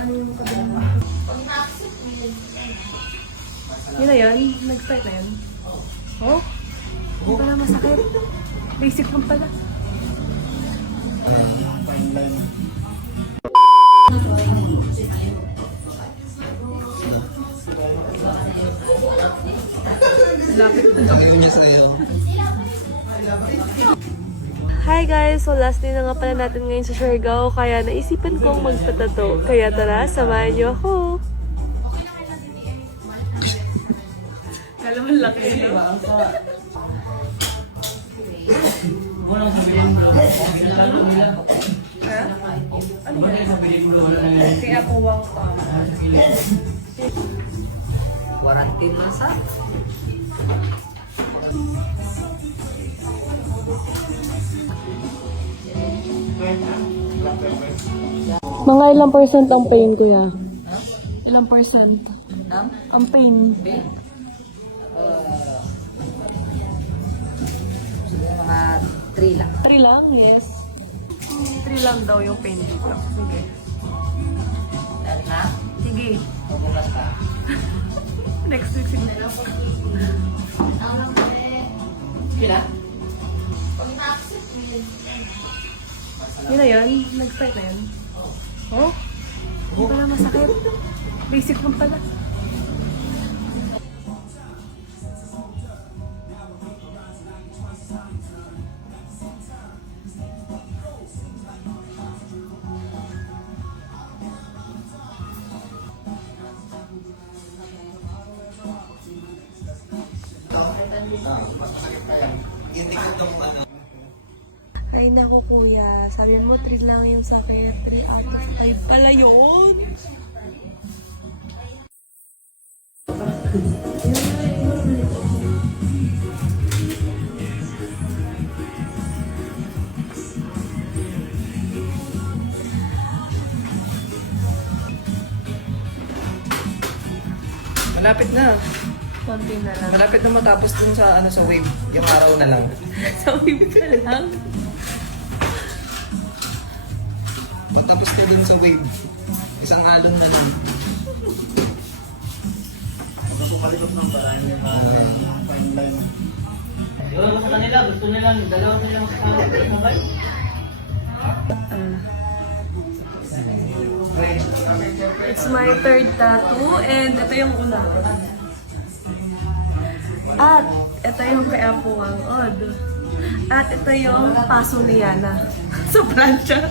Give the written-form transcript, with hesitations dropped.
ano yung kabila. Yun na yun? Nag-start na yun? Oh? Hindi pala masakit. Basic lang pala. Hi guys! So last day na nga pala natin ngayon sa Siargao, kaya naisipan kong magpatato. Kaya tara, samahan niyo ako! Kala mo laki, no? Ha? Ano ba? Kaya puwang pa. Warranty mo sa? Mga ilang percent ang pain, kuya? Ilang percent? Ang pain. Mga 3 lang. 3 lang? Yes. 3 lang daw yung pain dito. Sige. Dahil na, Sige. mabukas ka. Next week sige. Sila? Yun na yun? Nag-start na yun? Oh? Hindi pala masakit. Basic lang pala. Ay naku kuya, sabi mo 3 lang yung sakit, 3 out of 5 pala yun. Malapit na. Konti na lang. Malapit na matapos dun sa sa wave. Yung araw na lang. Sa wave ka lang. Matapos ka dun sa wave. Isang alon na lang. Yun, sa kanila, gusto nilang, dalawang nilang sa It's my 3rd tattoo and ito yung una. At ito yung kay Apo Wang Od. At ito yung paso ni Yana sa plancha.